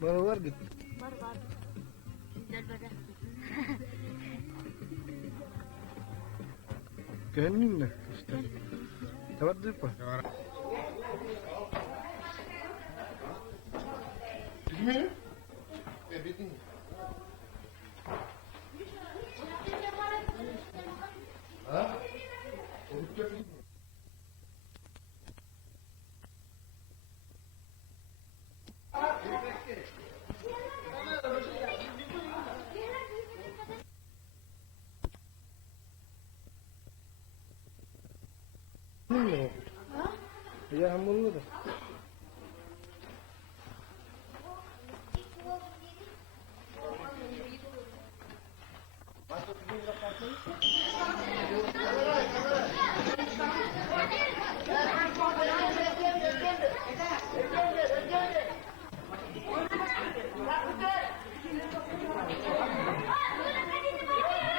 Var git. Var. Güzel böyle. Kendin mi? İşte. Tabii pa. Here? Everything. Huh? Ne? Ya hamurlu da.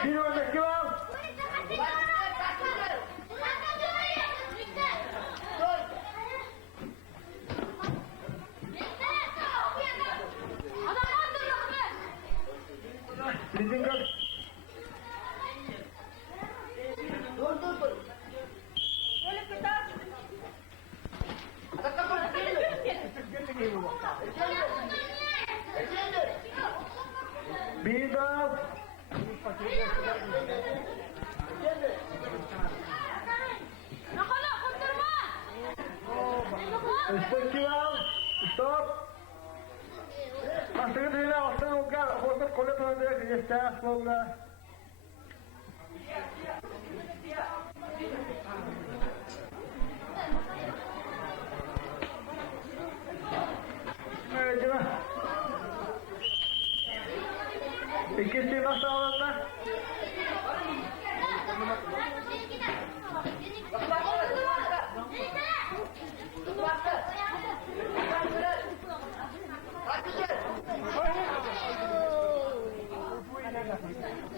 Bir oradaki var. Bizim kaç. Bir daha. Üstteki var. Stop. Aslında değil aslında o kadar orada kola tanıdık işte sonra. Evet canım. İkisi nasıl alındı?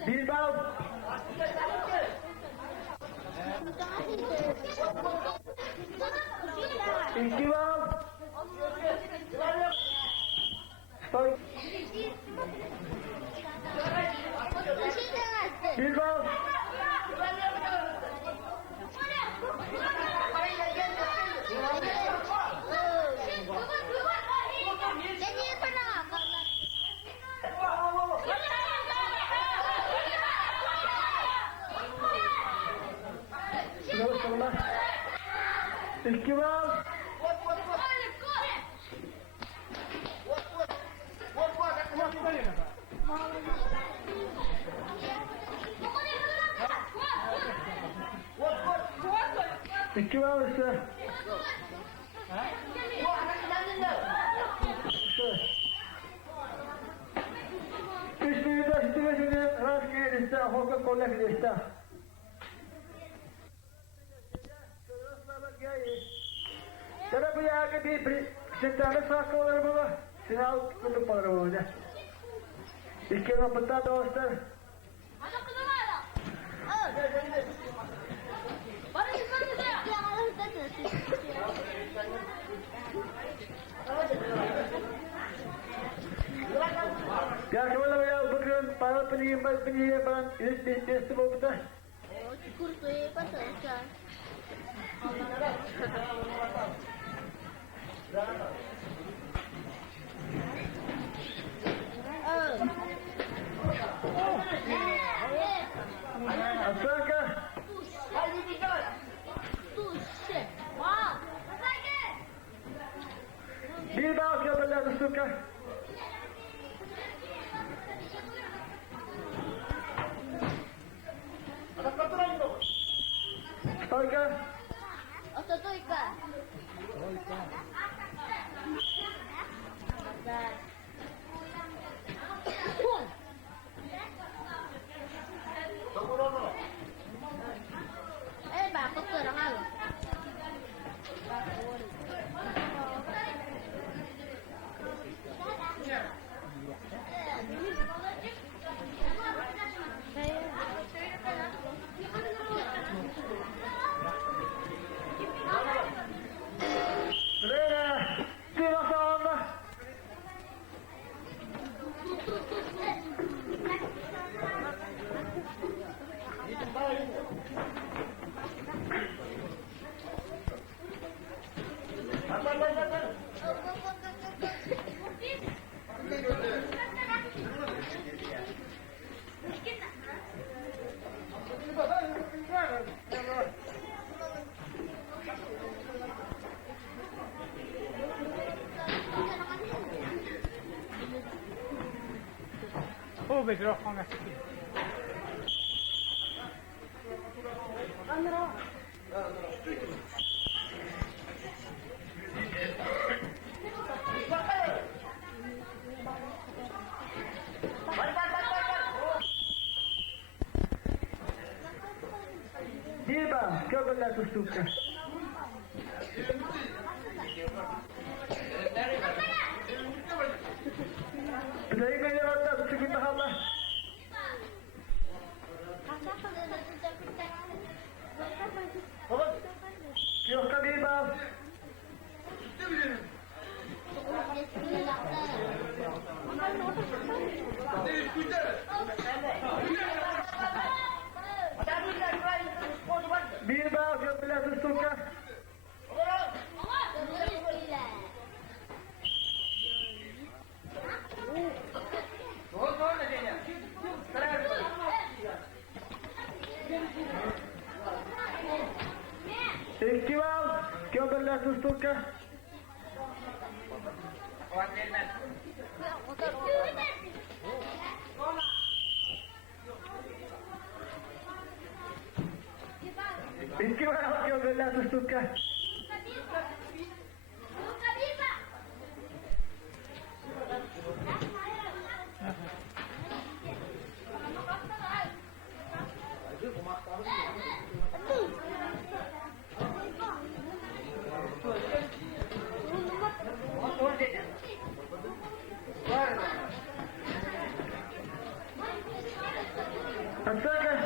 Bir bal. İki bal. Stop. Bir bal. İki bal. İki bal işte. Üç bir de şimdi rastgele işte hoka kolla işte. Cara punya agak di sentana saka orang bawa sinal kudu para bawa dah. Ikan apa tak tahu star. Ada keluar. Oh. Baru di mana dia? Yang ada tadi. Ya kemana ya bukan para penyimpan ini semua betul. Oh, cukur tu pasal kan. Asaka. Bir daha kepada suka. Asaka. Satu ikan. Bakit kurang hal? Oh, bedrock on a stick. Diba, kau belah suka. Dari mana orang tak suka bahawa? Kau kami bah. Diba, kau belah suka. Istival, kau belah suka. Istival, kau belah suka. Asalkan.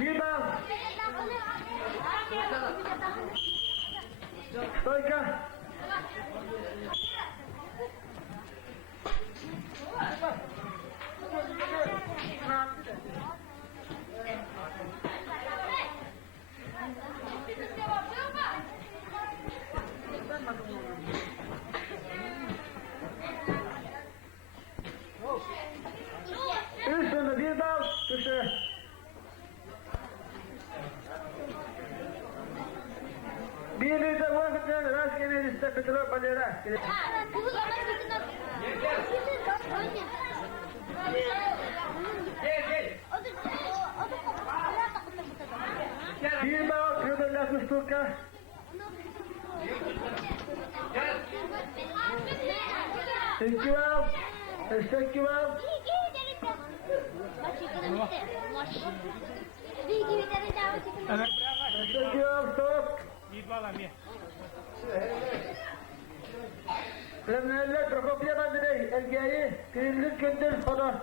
Diba. Stoika. Üstünde bir dal dışı. Bir de vakitten rastgele liste petrol balera. Bir dal kırılır susturka. İstival. İstival. İstival stop. لما لا تركب يا بدري الجاي كل كندل خلاص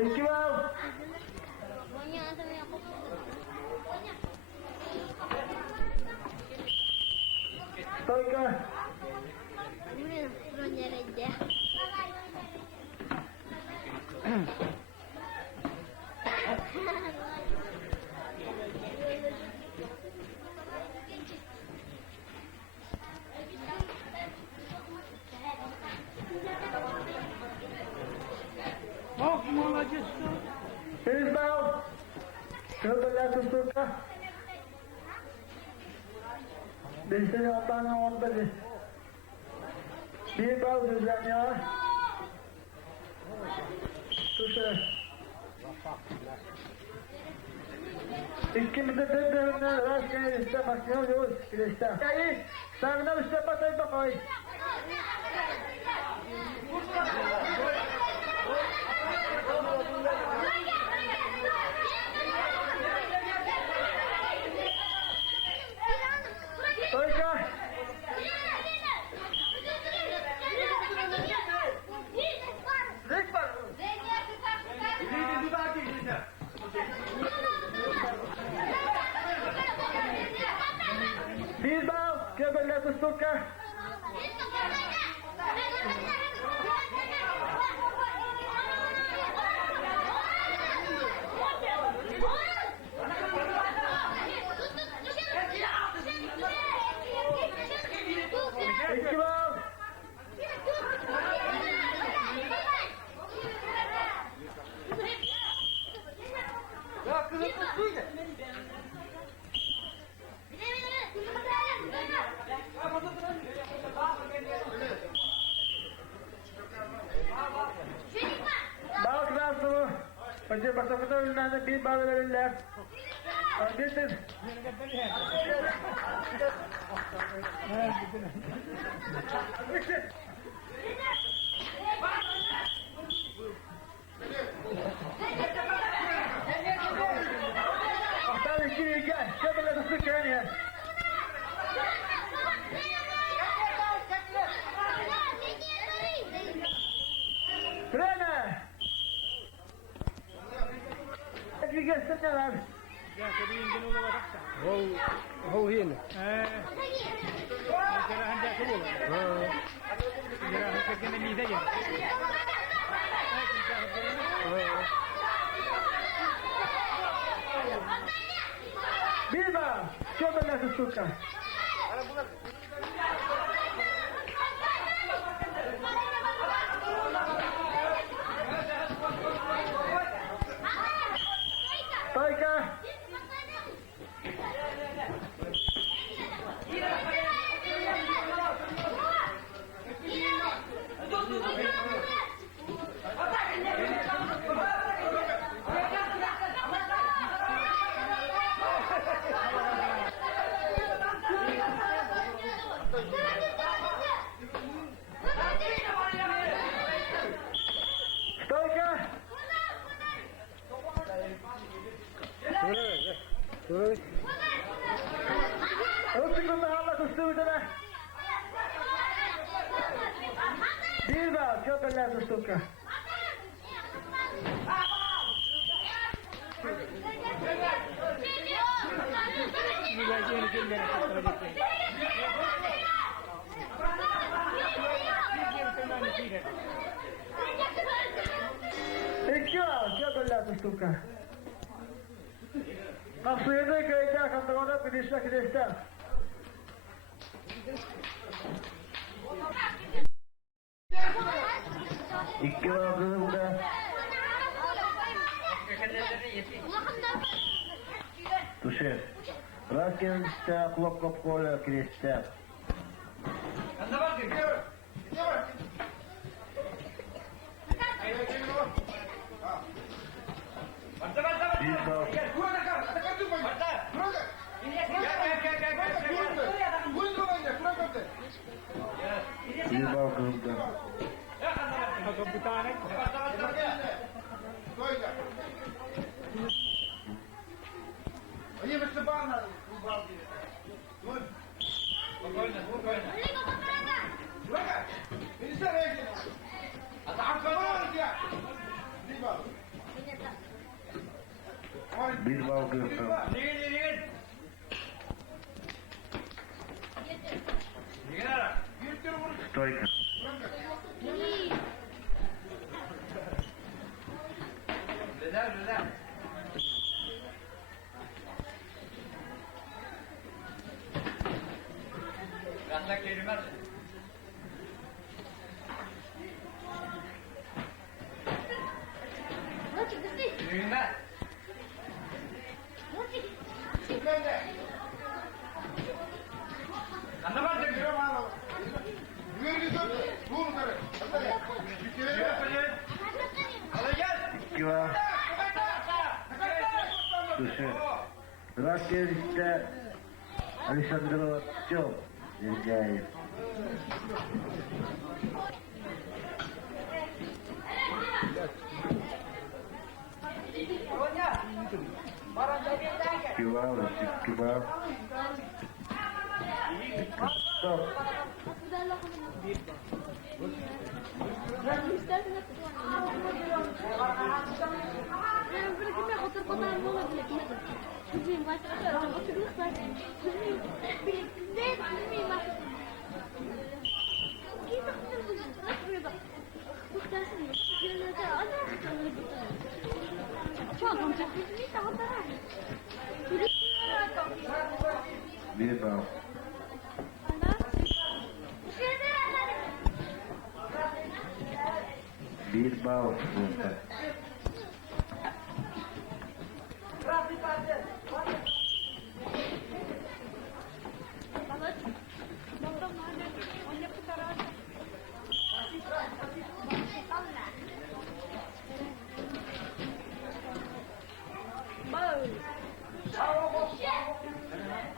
İstival. Stoika. Oh, mola giusto. İstival. Kırılır susturka. Desene atana onları. Bir bal düzen ya. Tuşa. İki müddet devrimler rastgele liste bakıyor yavuz liste. Yani sağına liste bakayım bakayım. Stoika. штука. İki bal. Ya kızım tutsun ya. Bal kırarsın. Önce basakta önlerinde bir bal verirler. Öncesiz. Ahtar iki gel. Şöyle de sık yani. Frene. Peki gelsin ne var? Ya, jadi ingin ulo watak sa. Hau hin. Kirahan dia kubul. Kirahan kerja ni saja. Bilba. Şöyle de sık. Stойка. Стойка! Öptükünde hala üstümüzde. Bir bal, köpeler üstümüzde. Ini lagi yang ingin dia nak kerja. Dia kena ni tidak. İki bal, köpeler üstümüzde. Nasıl kayıta kandırmada bilinçle kireçte. İki bal kızımda. Tuşe. Raken işte kulak kop kola kireçte. Bir bal. Bir bal kızımda. Agak buta nak. Они высыпаны. Bir bal kızımda. Стойка. İki bal. Tuşe. Raken işte Alexandro Job. Ricaye. İki bal, iki bal. Stop. Bir bal. Bir bal burada.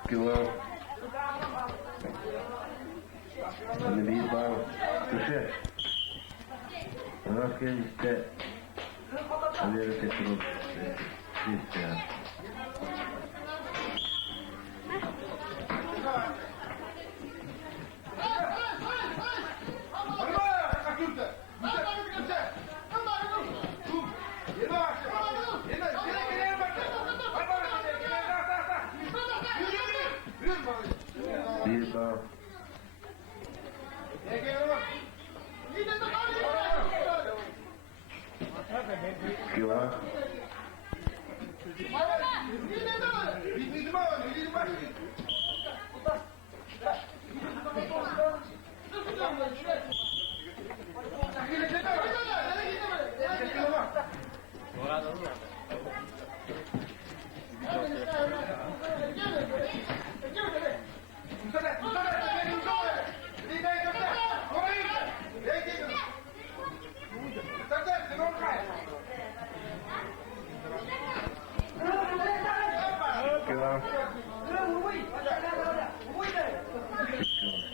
Kilo. Şimdi bir bal. Dışı. Nasıl işte. Alıyorum tekrar. İşte ya. Bir bal. Kilo.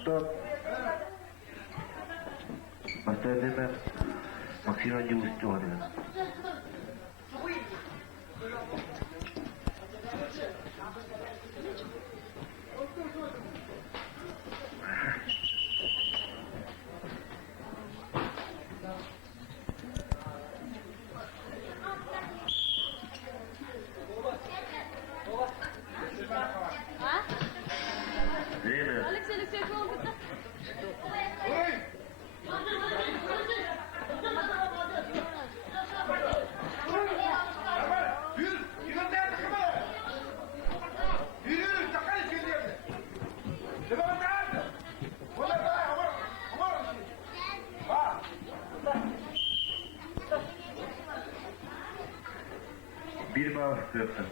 Stop. Поставь время максимально устойчиво. Время. Bir bal istiyorsun.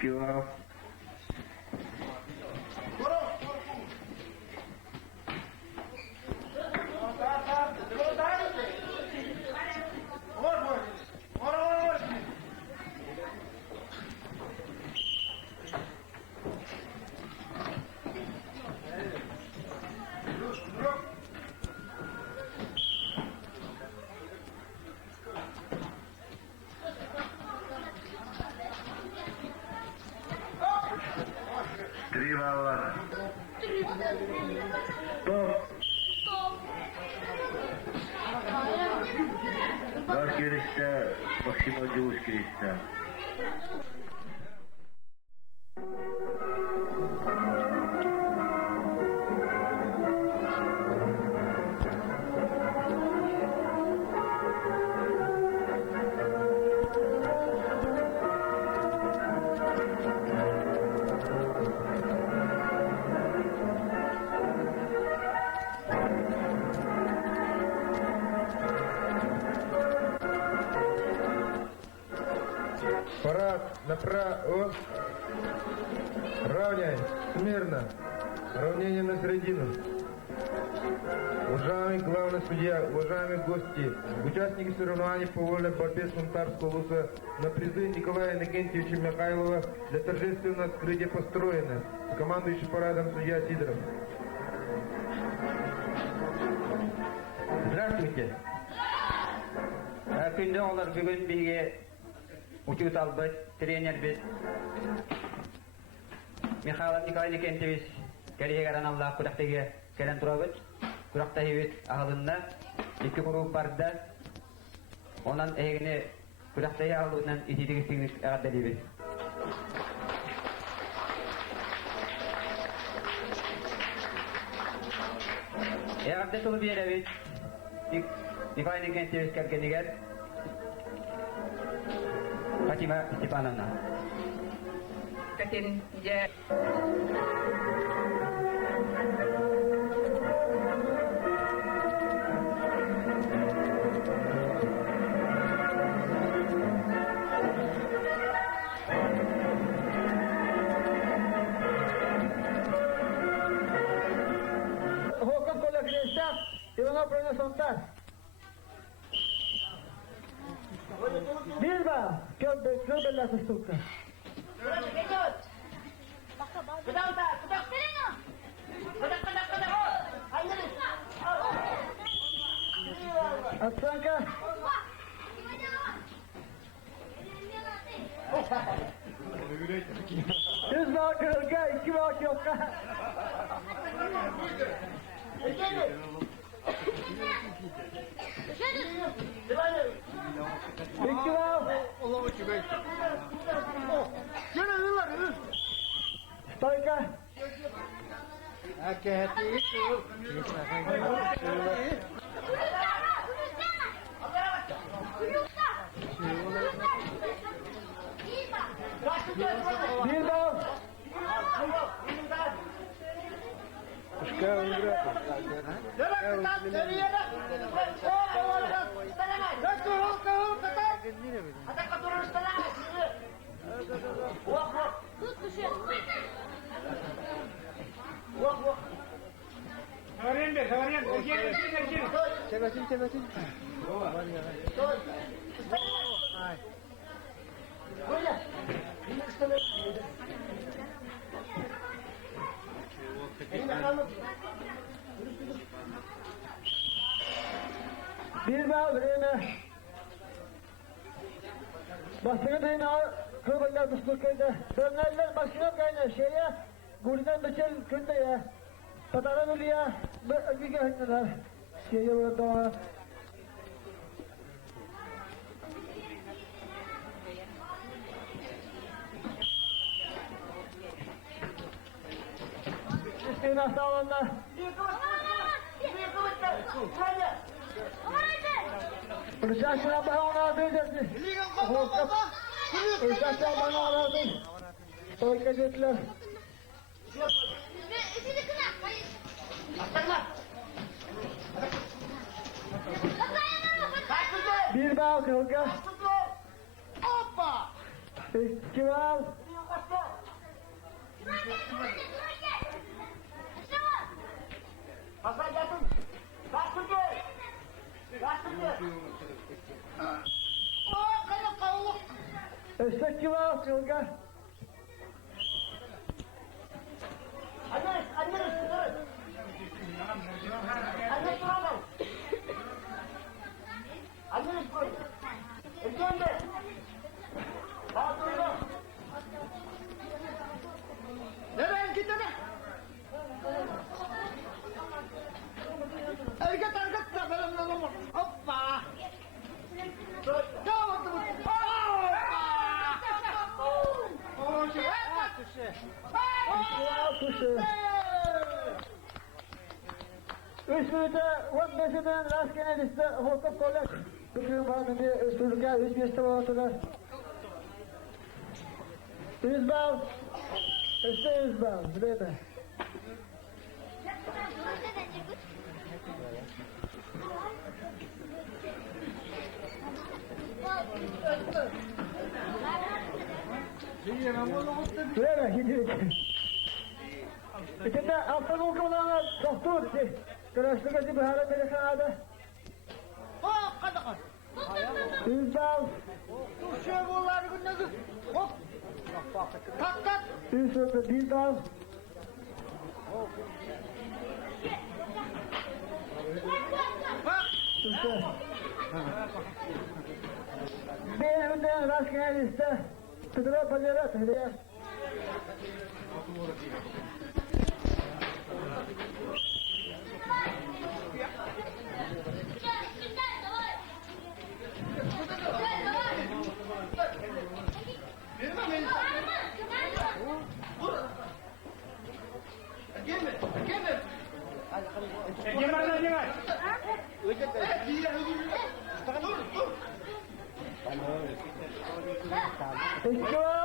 Kilo. Три балла. Стоп. Gaz girişte, maksimal cıvış girişte. Парад направо. Равняй. Смирно. Равнение на середину. Уважаемый главный судья, уважаемые гости, участники соревнований по вольной борьбе Шунтарского луса на призы Николая Иннокентьевича Михайлова для торжественного открытия построены. Командующий парадом судья Сидоров. Здравствуйте. Күнде олар бүгін бізге учет албыт, тренер біз. Михаил Николаевич Кентевич кәрегеран Аллах курактыгы кәрән турабыт. Курактайбыт ахылында 2 групп барда. Онан эгене курактай алуынан итидигистигис агаддалибит. Агадда тулу биеребит. Николаевич Кентевич кәргенигер. Фатима Степановна. Катерин, я... Håkan kolla Kristian. Ivana pröva sånt där. Vilma, klubben läser stort. Aslanka. Yüz bak kırılga, 2 bak yokka. İki bak. Stoyka. Bir bak. Bir bak vreme. Başını dayına kırmızılar dışlıkıydı. Dönlerler başına kaynar şeye. Guriden bıçak künde ya. Patara oluyor. Bir gönlüler. Şeye burada var. İstina sağlanlar. Uçakçılar bana onu aldıracağız. Uçakçılar bana onu aldıracağız. Toyka gittiler. Bir bal kılga. Hoppa! 2 bal. Hasan geldim. Bastın diyor. Bastın diyor. Kaynak kavuk. 2 bal kılga. Anneniz, durun. Anneniz duralım. Anneniz durun. Erken de. Bak durun. Nereye gittin? Erket da benim oğlum. Hoppa. Devam et. Üç minute 15'den rastgele liste hokuk kolek. Bütün bandını sürüken 3 geçti oldular. 100 bal. İşte 100 bal. Bileme. Bileme gidiyor. İçinde altın okulanlar doktor. Kıraşlık acı bir hale beni kanadı. Hop, hadi. 100 bal. Dur şu evler gününe. Hop. Kalk. 100 bal. Bak. İşte. Bir evinden rastgele liste. Tıdıra pazara tıdıra. Igual.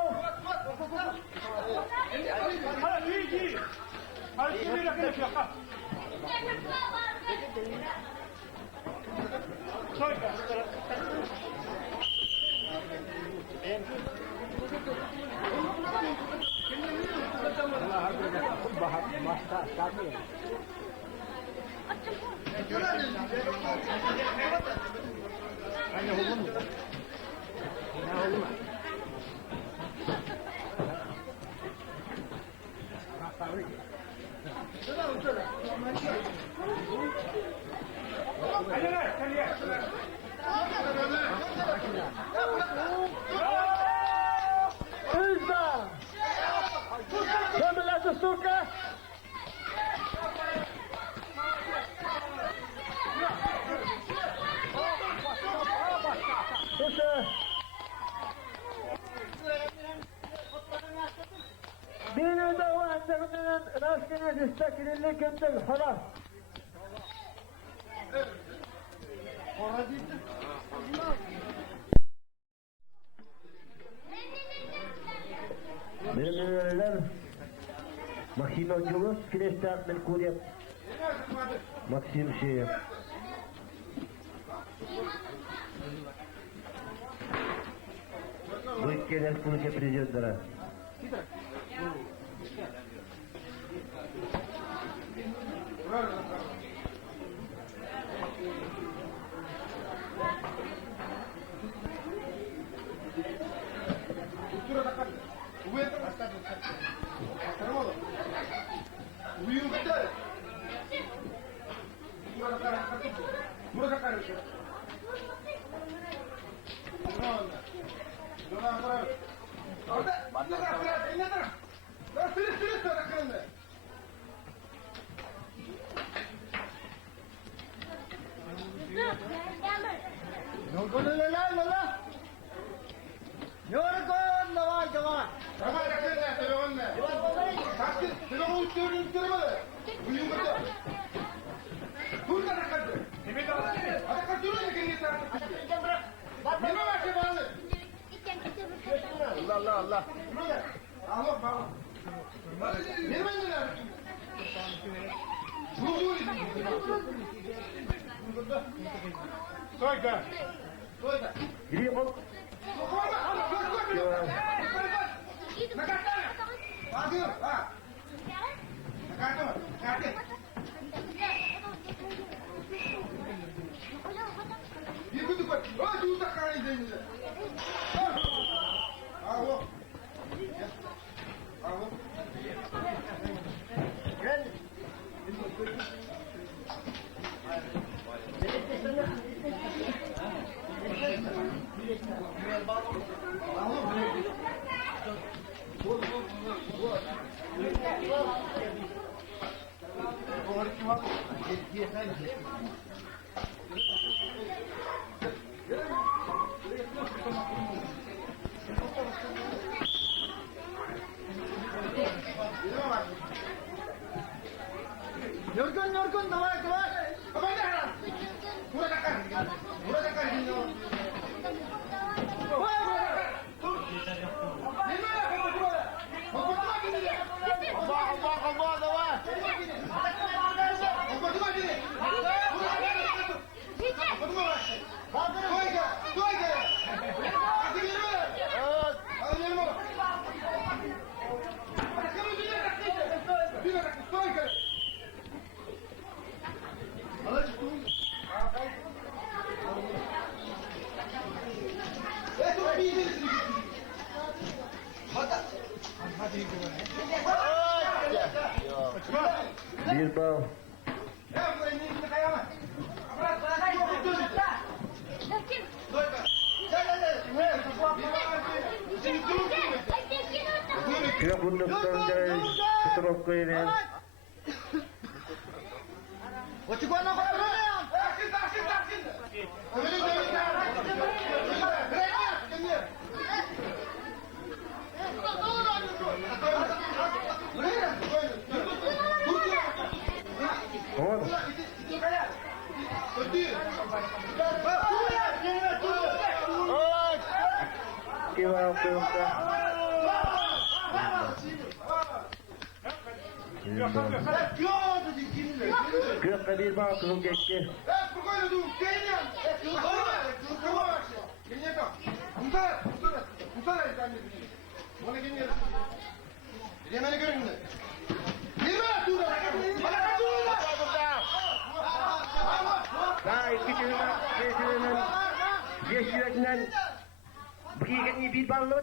Hızla. Kömürler suka. Susa. Bina da var anlarından rastgele müstakillik gündür. Halas. Belirliler makinoculus kireçten Merkuryev Maksim Şeyev bu iki Respublika Prezidentleri Giriyor mu? Yorgun, давай. Bir bal. Küre kunduktan jay tuturup koyunen. Oğlum. Kim yaptığımda? Gök kadir bağ kızıl geçti. Daha iki çözümden geçiyorlar. Bu kıyıketini bir bağlı mı?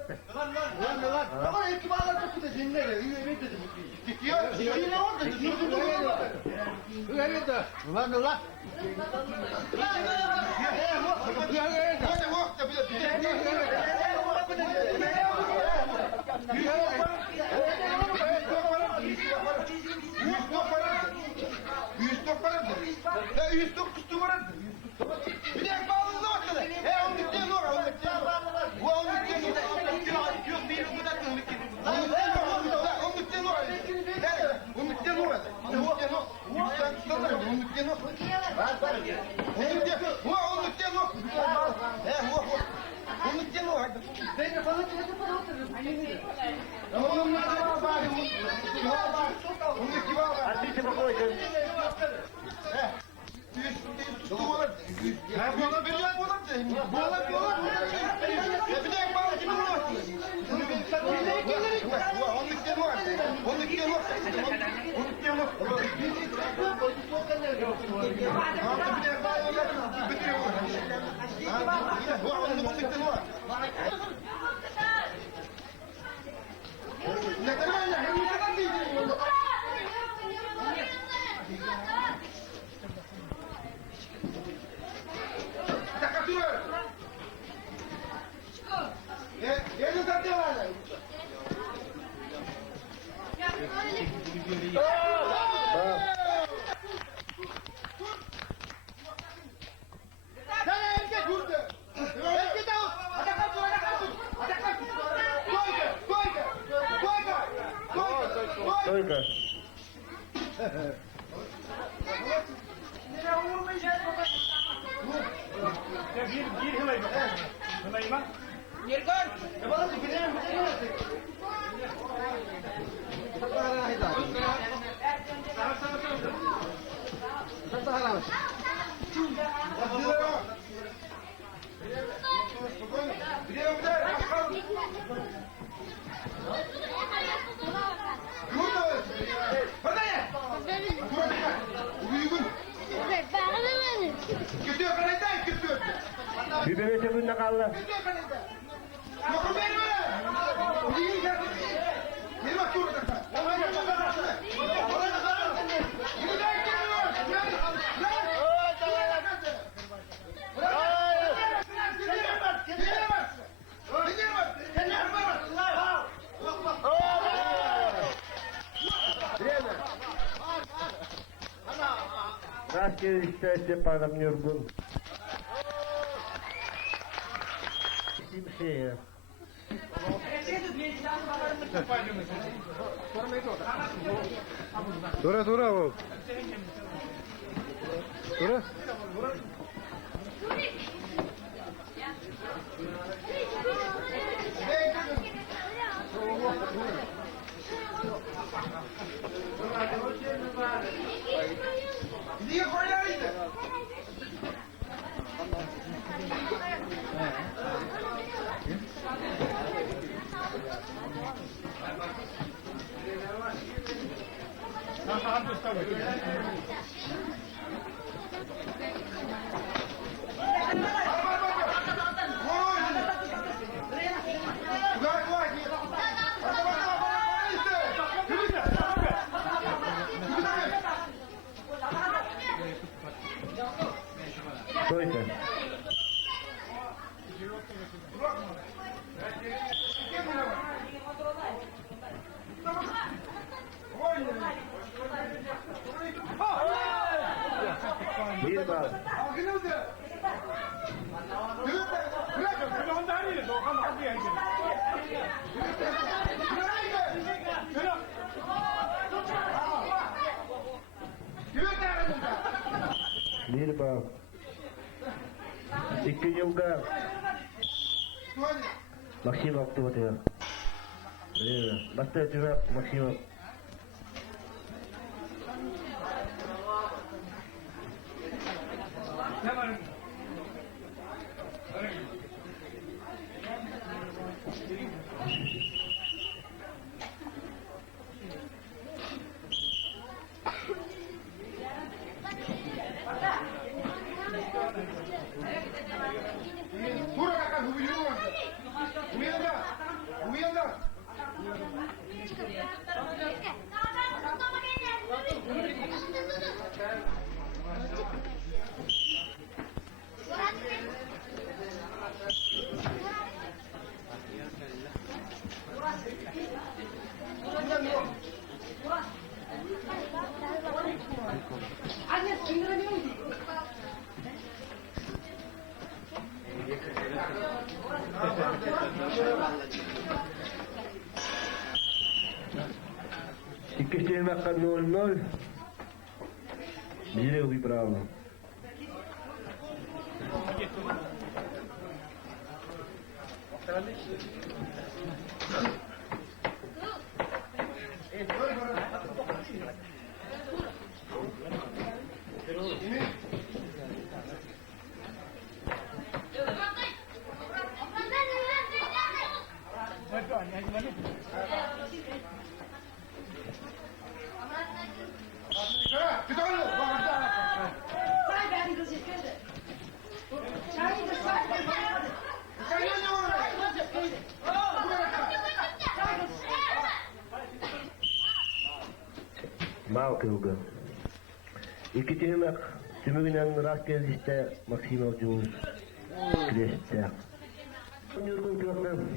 Только. Bir bebek önünde kaldı. Rastgele işte param yorgun. Bir şey ya. Dura dura o. Dura. Только. Bir bak. 2 yılda Maksimum waktu batıyor. Basta juga maksimum. İkisi makan 0-0. Biri lebih bravo. Mau kılgı. İki temek tümüğünden rast gezişte maksimal cüz kreşte. Yurgun köklüm.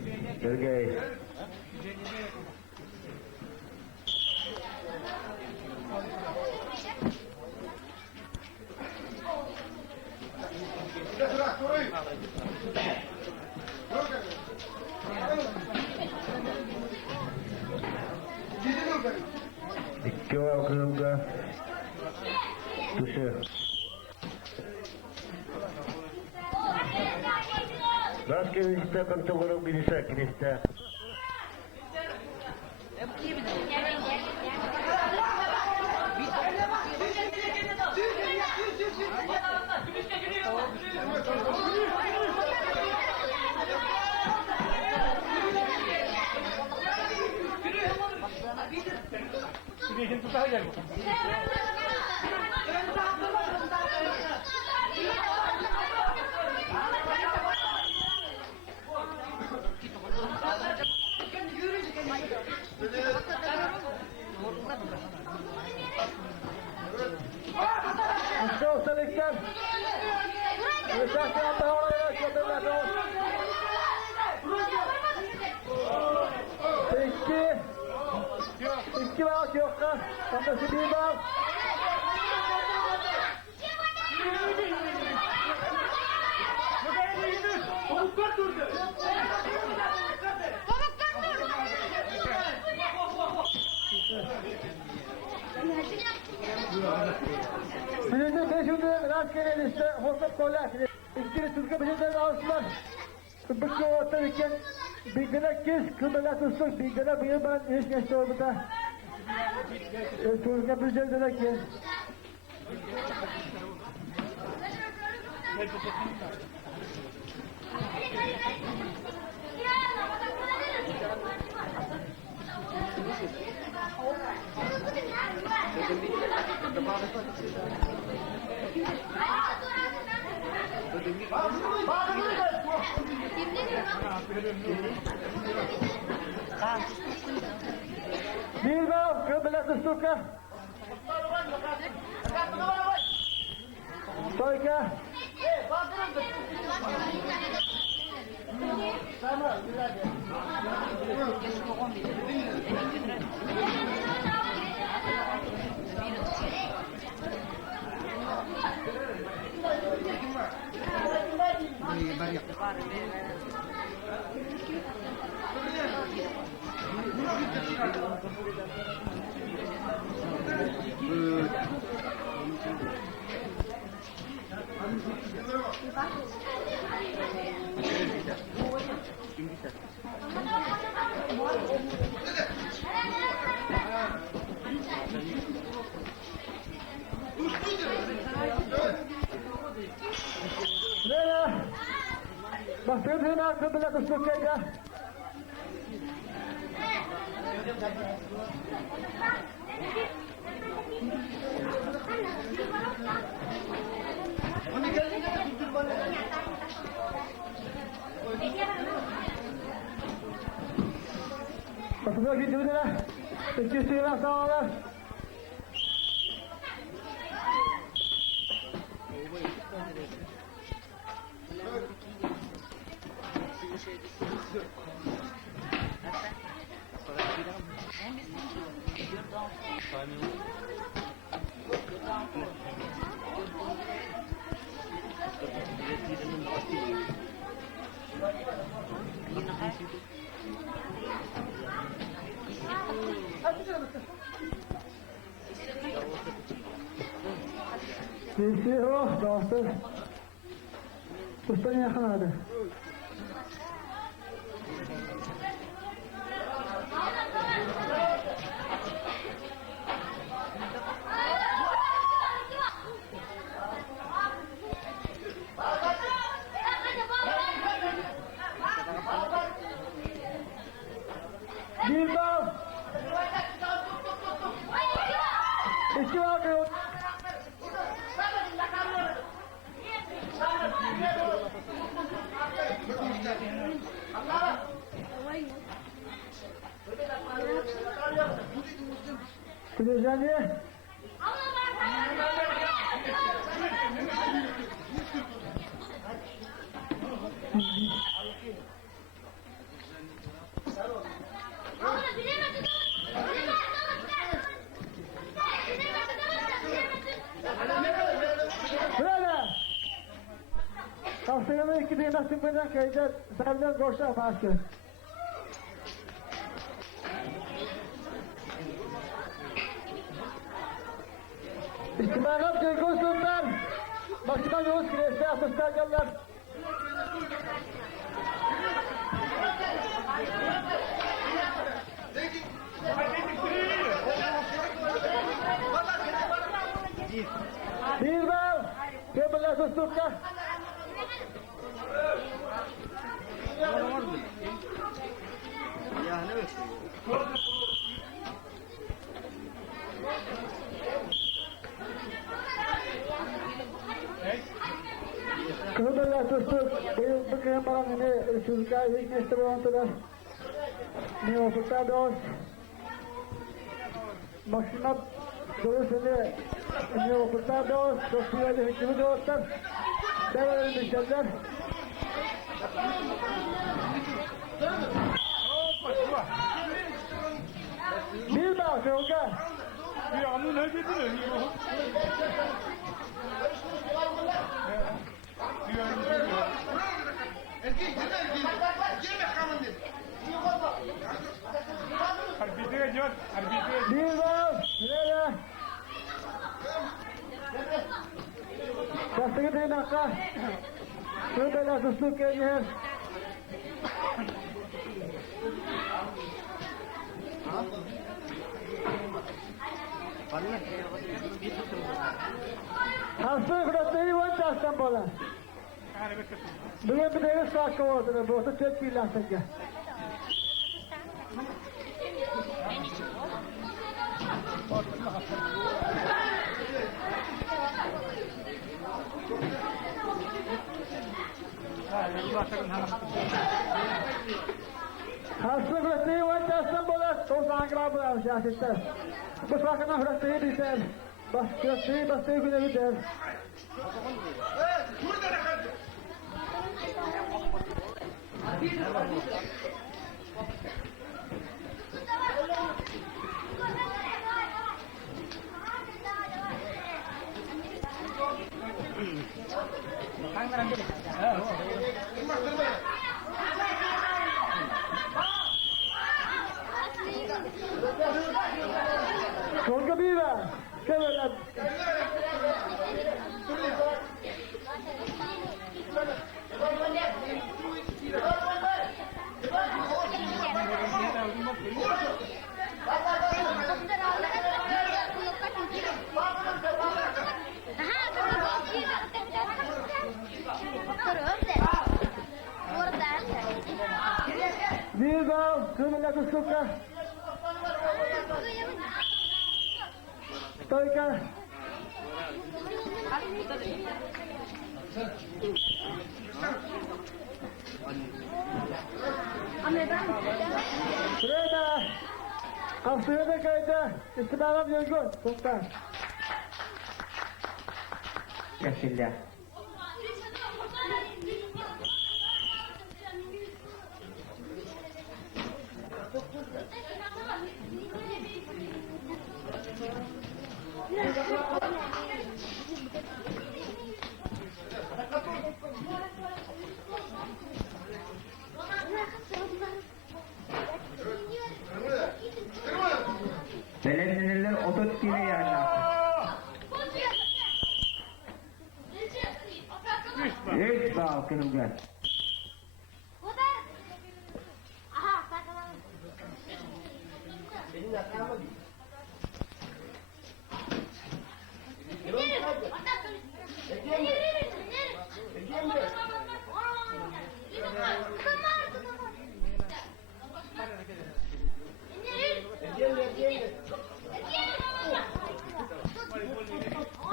Ergey. İki kılgı. Tuşu. Rast gezişte kontrolün bilise kreşte. Mustafa Selik'ten. Mesajdan daha oraya gönderler. İki var yok da. Kafası bir var. Birinci beşinci rastgele liste Hosmet Kolak. İkinci Türkiye birinci alsınlar. Bıkkı orta iken bilgiler kes, kılmalar tutsak bilgiler buyur ben hiç geçti orada. Türkiye birinci kes. Bilbao, kılmalar tutsak. Soyka. Nera, bakın hemen kıbla kusukayda. Bakın gidiyorlar. İkisiyle sağlar. Sisi oh dostum. Ustan yakın hadi. Bir bal. İki bakıyor. Güneşlendi. Böyle. Kapsayımı iki düğmesi birden kayacak. Senden koşar başı. İstimalat Cengiz Sultan. Maksimal Yavuz Kilesi asıstan yollar. Bir bal. Kebirler sustukça. Kebirler sustuk. Bu kıyamalan ini suzga ilk olan ni ocultados. Maksimal dolusunu ni ocultados. Sofya de hükümü doğurtlar. Devlerin düşerler. Bir bak yolga. Bir anı ne dedin? Arbitre diyor, arbitre. Bir bak. Nereye? Kastığı bir dakika. Şurada sustuk geliyor. Hasta kudretleri var çarşamba bola. Bugün bir de sakı oldu. Bu da çok iyi lastik. Hasta kudretleri var çarşamba bola. O zaman kadar bu siyasetler. Bu sakına kudretleri biter. Bas kudretleri bastığı güne biter. Sonka bir ver. Şöyle. Bir ver. Şöyle kusuka. Stoika. Freda. Kapsaya da kayda. İstimamam yorgun. Sultan. Yaşılya. Belediyeliler 30 kilo yani. 3 bal kırılgan.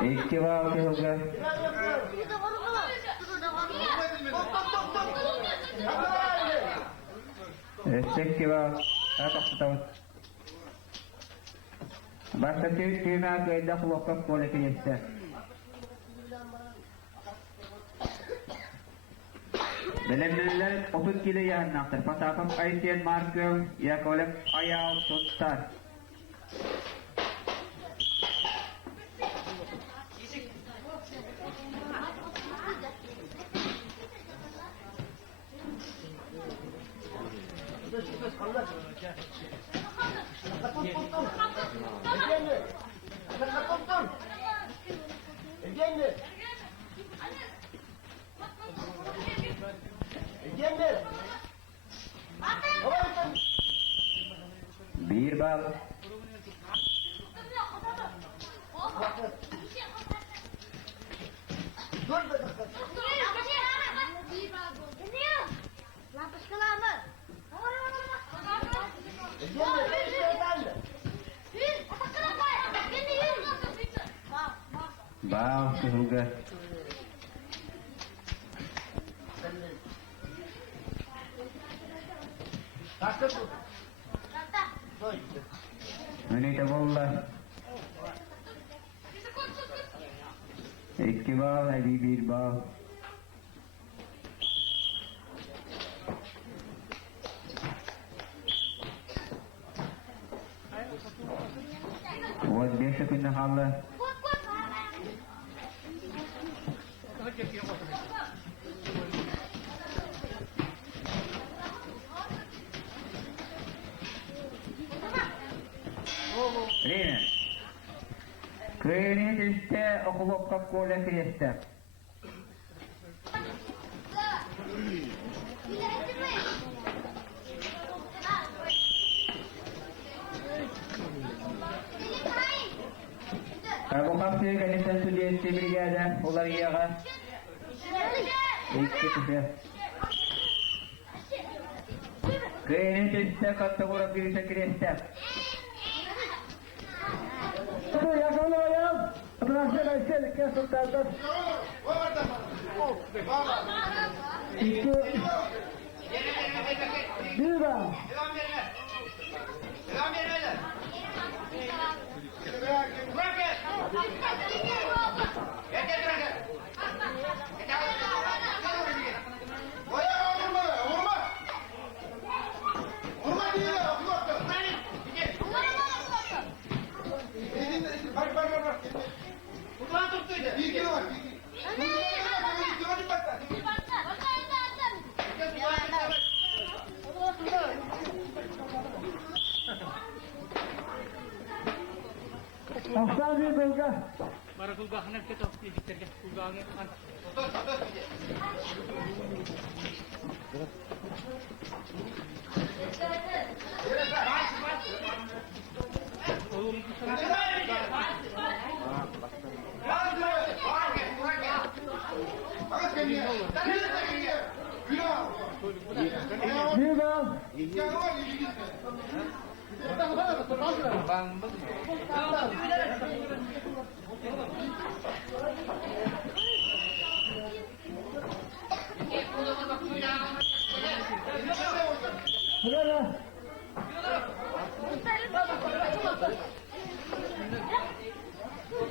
İki bal kırılgan. Sekiz bal. Apa tahu? Basta tüyüme köyde kulaklık böyle kıyısı. Belediyeliler 30 kilo yanınaktır. Pasakım Ayşen Markov yakoluk ayağı tutar. Bir bal. Bal kırılgan. Menite bolla. İki bal, hadi bir bal. Buat biasa kena hala. Rina. Köyünün üstte okulup kapkola kreste. Kamu kapsaya kanisan sulit si brigada, ular iya ka. İki kişi. Köyünün üstte kapkola kreste. Ito yakalamayan. Bırakın Ayşe. Kes sultandan. İki. Bir ver. Bir kilo var. Bir kilo. Tolga. Para kulgahan kita, dikit kulgahan kan. Bir daha. Bravo.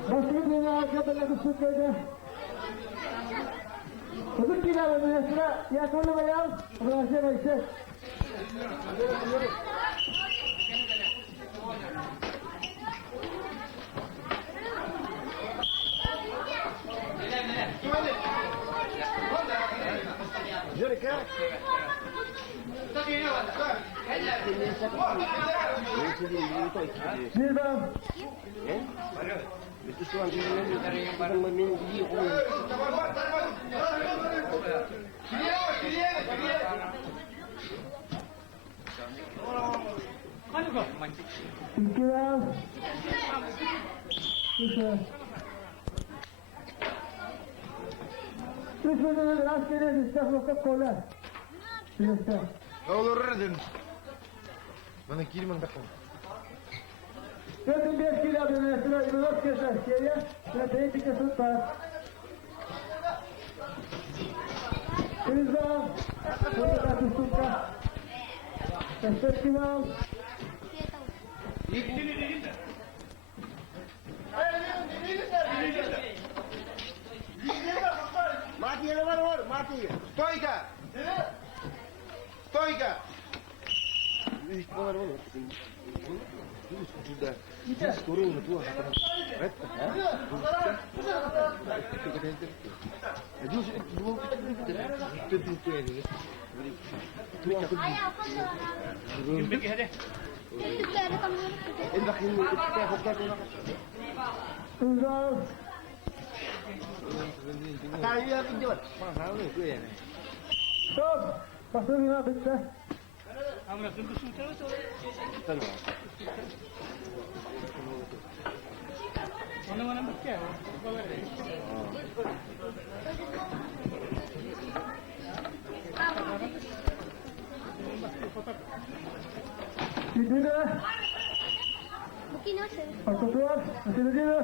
Başını dünya arkadaşlar tutmaydı. Uzun gider mesela yakını bayan Raşe Bayşe. Bir daha. İki daha. Güzel. Üç bölümde rastgele İstanbul'da kola. Bilirsen. Olurdun. Bana girmem bakalım. Gördüm 5 kilo abonesiyle 24 kese şeye ve teyit ikisi tutar. Kızlar, çocuklar tuttukta. Destek kilo. Mati yana var, mati. Stoyka. Stoyka. Bagi hadi. Kızlar. Stop. Basın bina bitti. Amra tunggu sudah. Mana-mana baca. Gitti de. Mungkin ada. Oturuyor. Masih berdiri.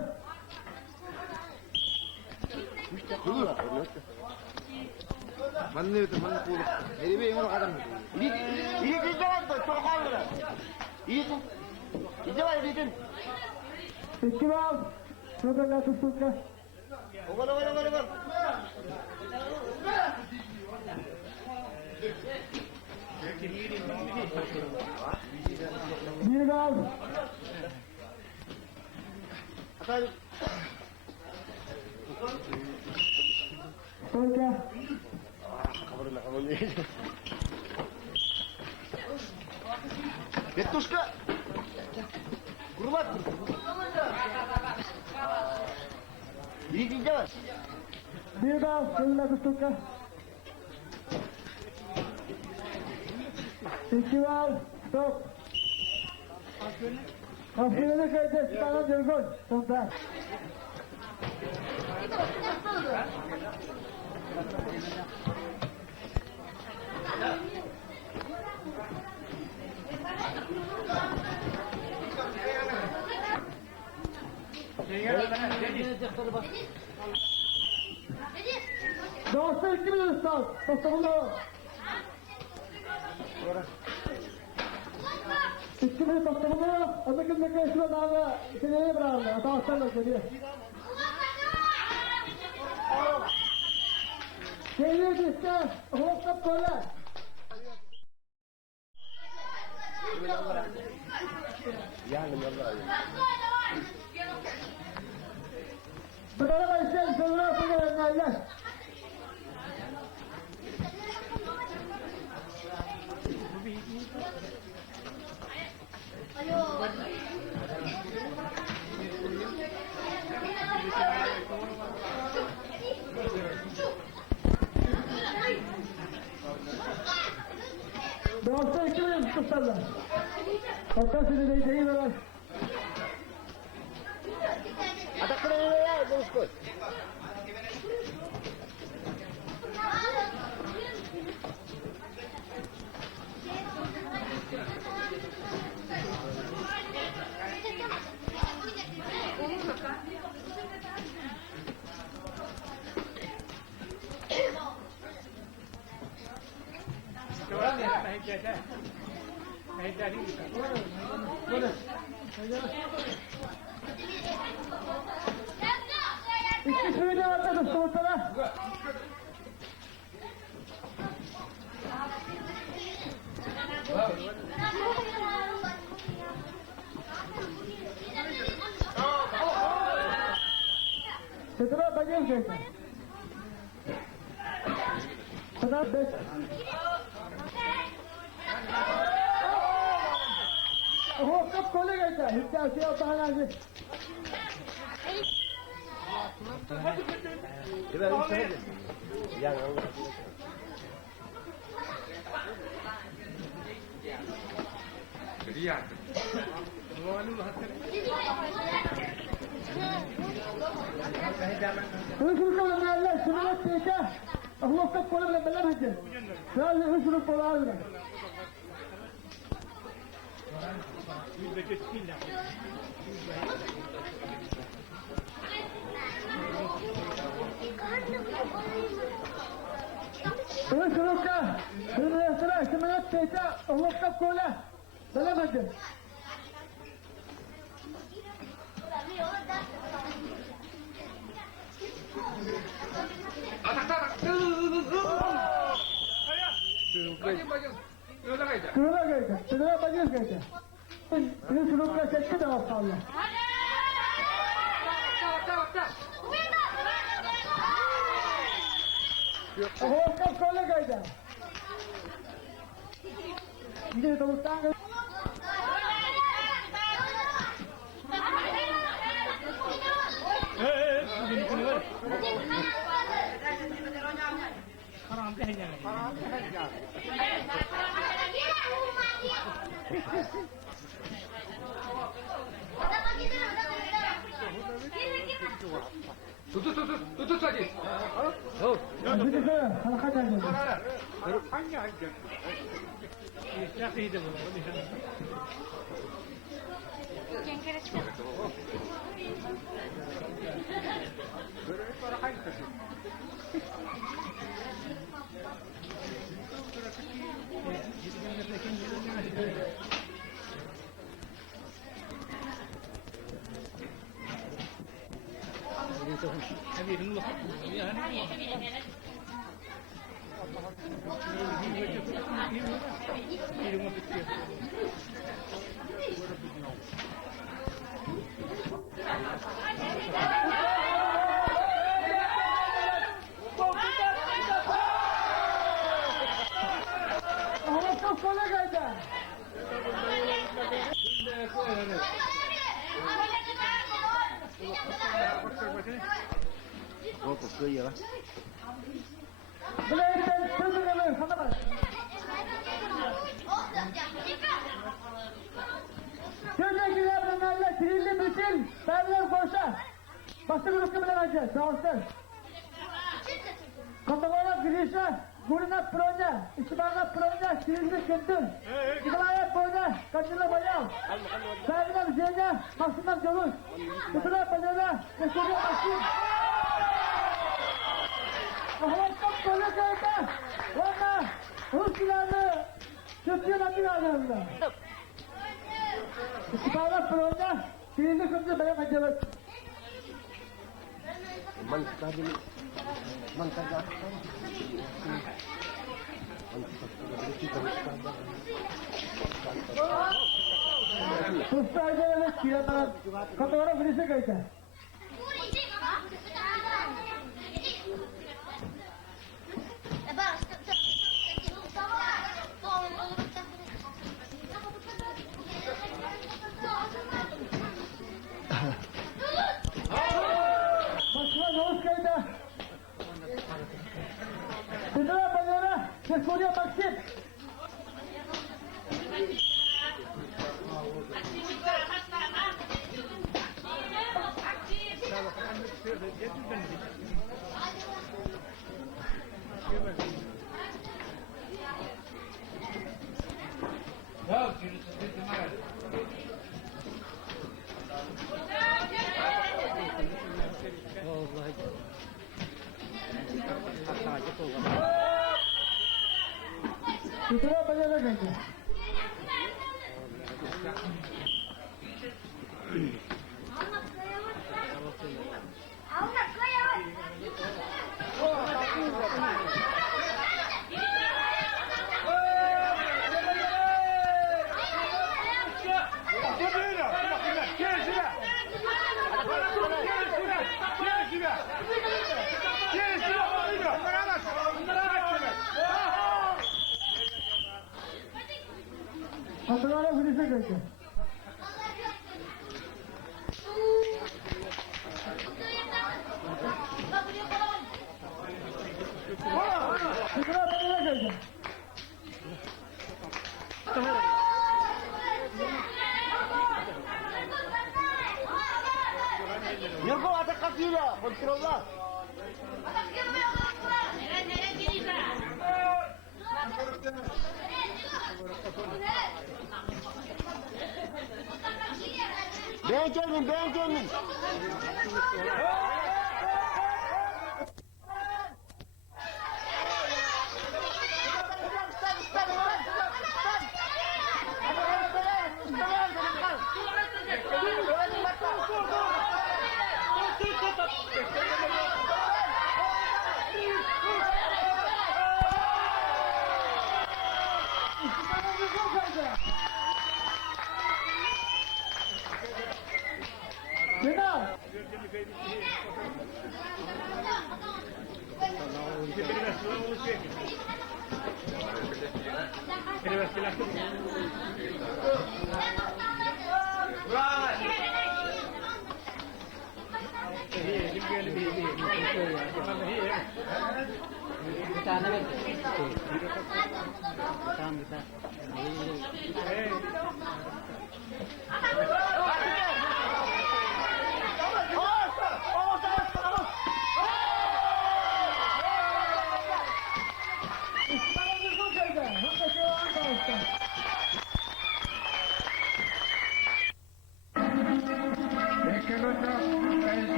Manne itu manne puluh. Jadi be yang orang İyi güzel de çok ağır. İyi. İyi var dedin. İki var. Çocuklar tuttukta. Oğlum. Bir daha. Efendim. Tolga. Betuşka. Kurbat. İyi güzel. Bir daha. Çocuklar tuttukta. İki var. Stop. Aferin kaydı. Sana dönüyor. Sonunda. Doğrusu 2 minut sağ. Tostamını. 2 minut tostamını. Öteki mekanizma daha seneye bırakıldı. Hata aslanlar geliyor. Geliyor işte. Hop böyle. Bedava işte. Sonra sonra Ayo. tutarlar. Ortasını da deyiyorlar. Atakları ya, dostum. İki suyu da atladı soğutana. Sıdıra bacım şeytan. Sıdıra beş. Oho kap kolu geçer. Hiç şey yapağın ağzı. Hırsız kolu nerede? Sınırlık şeytan. Allah kap kolu bile belemeyecek. Sadece hırsız kolu ağzına. Hırsızlıkta, hırsızlıkta, sınırlık şeytan. Allah kap kolu belemeyecek. Kırıla gayda, kırıla bacız gayda. Hırsızlıkta çekti de olsa Allah. Oho kap kolu gayda. Gide doğuştan gayda. Tutut hadi. Bir de hareket edin. Oho kap kolu gayda. Bileyden sözünü sana bak. Köydekiler bunlarla kirilli bütün berler boşa. Başka bir ülke bilemeyeceğiz. Sağ olsun. Katılara girişe, guruna pronya, içibana pronya, kirilli kündür. İkilaya pronya, kaçırla bayav. Berler zeyne, maksimum yolun. Kutular bayağı, kesinlikle maksim. Ahlatmak böyle kayıta. Valla Rusya'nı Türkiye'den bir alıyorlar. İstihbarat programda birinci kızı benim acaba. Sustarca ve kiratan katılara birisi kayıta. Başına Yavuz kayıta. Sıdıra Balyara, Keskoria Maksim. Itulah penjaga kayaknya. Hatılara hürriyete kaydı. Itulah penjaga kaydı. Mirko atak kakinya, kontrollah. Ben geldim. Benar.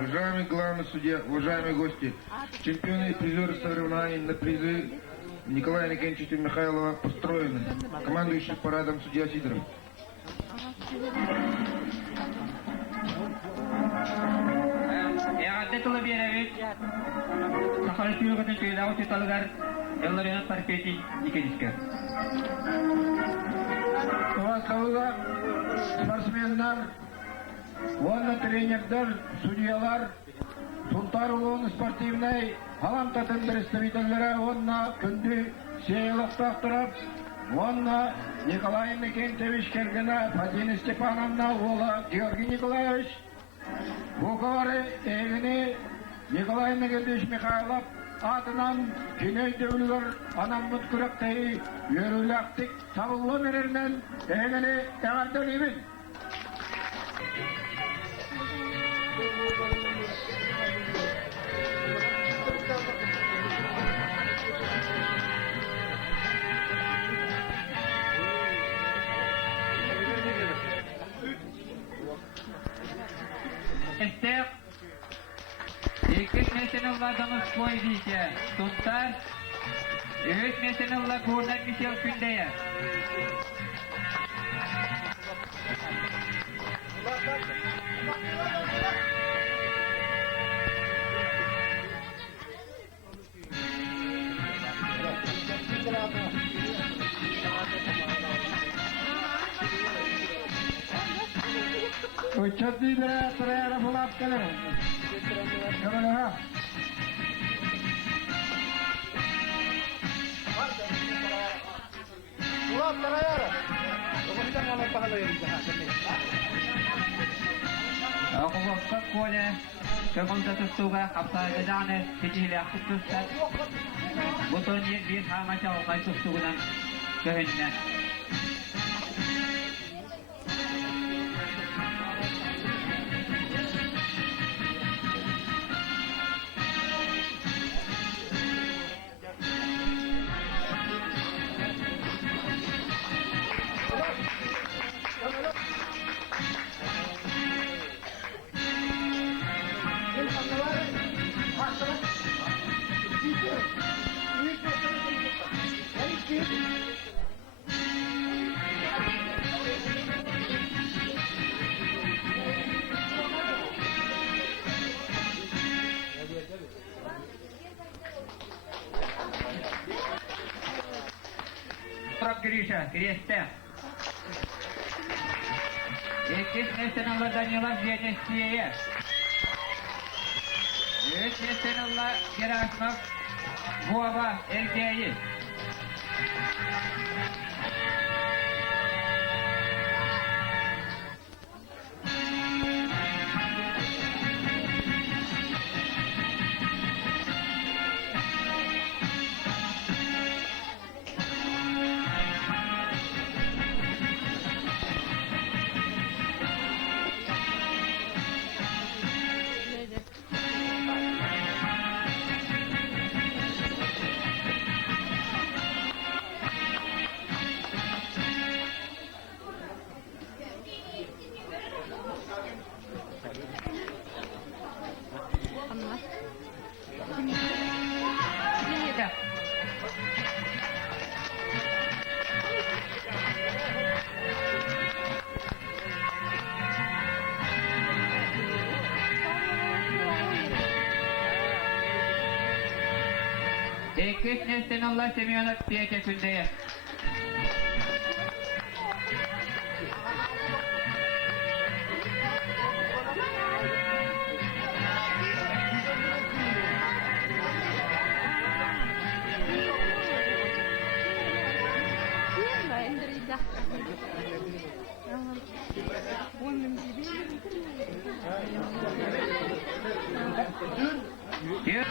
Уважаемый главный судья, уважаемые гости, чемпионы и призеры соревнований на призы Николая Никентьевича Михайлова построены. Командующий парадом судья Сидоров. İade tulabiyenet. Kafalı katın tüydağı tüytalıgar. Yollarına parfeti dikedisker. Kavakavlar, sportsmenler, вон тренердар, судьялар, Султарулуун спортивный, Халамтатын представительлері, онна күнді сейлықтақтырып, онна Николай Никентьевич Кергена, Фатина Степановна, Ола, Георгий Николаевич, Буковары, Эгini, Николай Никентьевич Михайлов, атынан кинейді үлгір, анаммыт күректейі, өріләқтік, сабылы мерермен, Эгini, әғардөлеймін. Esther, ilk mesenallardan koy diyece. Tuntar, evet mesenallar buradan Michel Kündeye. Uçatıyla sıraya rafılat kalır. Kamala ha. Ako baksak ko na Kömülde tuttuğuna kapsayacağını tecihli aktif tutsak. Butun yer bir hamaca olmay tuttuğundan köhünne. Trap girişe, girişte. İkiz Nesenullah Danilov Zenestiye'ye. Üç Nesenullah Gerasimov Vuava Erkeği. İkiz Nesenullah Semyonov Piyeke Kündeye. Diyor.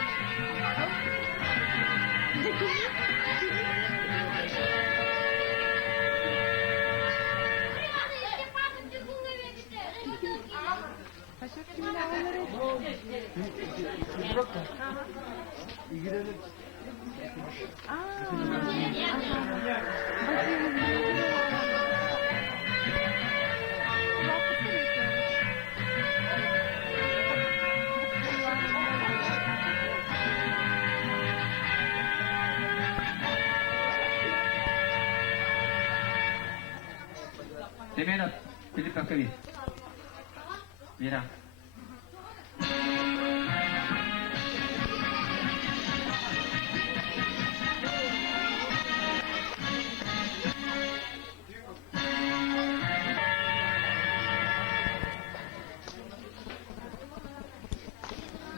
Semyonov, Filip Akavi. Mira.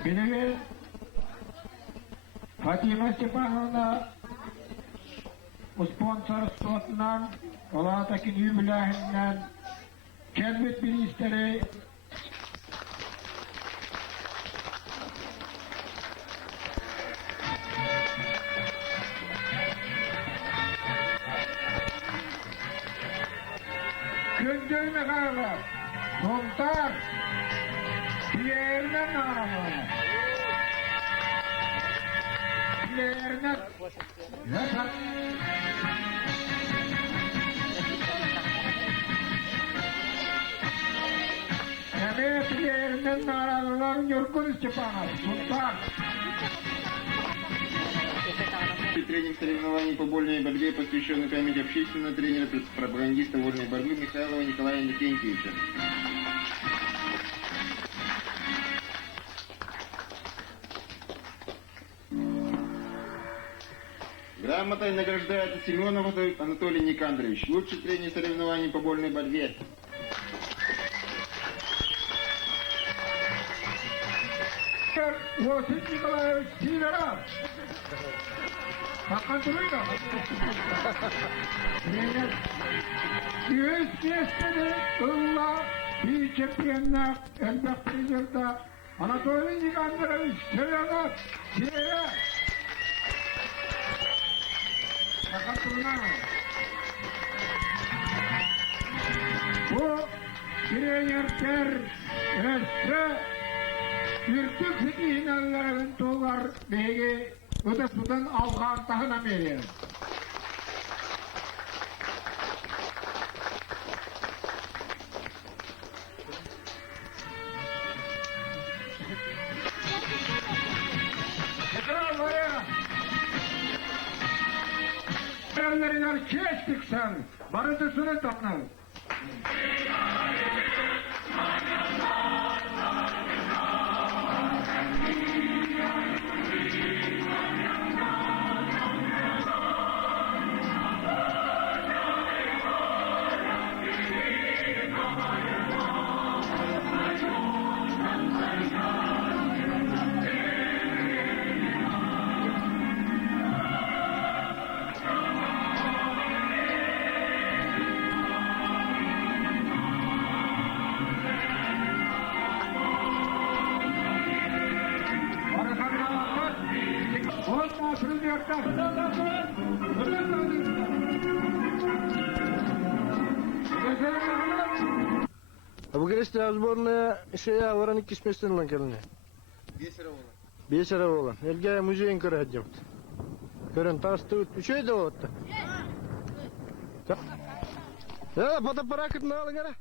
Benim Fatima Stepanovna sponsor stotundan Olataki Nübülahinden Kelbet Ministeri Gündürme kararlar Sultan Diğerinden ağramalı Diğerinden Yasak Diğerinden ağramalı Yorkun Stepanov Sultan Тренинг соревнований по вольной борьбе, посвященный памяти общественного тренера, пропагандиста вольной борьбы Михайлова Николая Никентьевича. Грамотой награждается Семенов Анатолий Никандрович, лучший тренер соревнований по вольной борьбе. Осип Николаевич Сидоров. Hakan Turuyla. Yüz geçmedi. Allah bir çepiyenler elbette prizörde Anatoly Nikandorovich Serenov, Siyaya. Fakat bunlar. Bu treynerler reste Türk fitihinaların toğlar beyge ödesuden alğan tahına veriyor. Yerlerinden kestik sen, barıdısını tapnal. Bu gelişte sborная şeye varan iki spesten olan kelini. Beşere olan. Elge muzeyin körühedeceğim. Körün tastı üçüydü o. Ya, fotoğraf bırakın ne alın gara.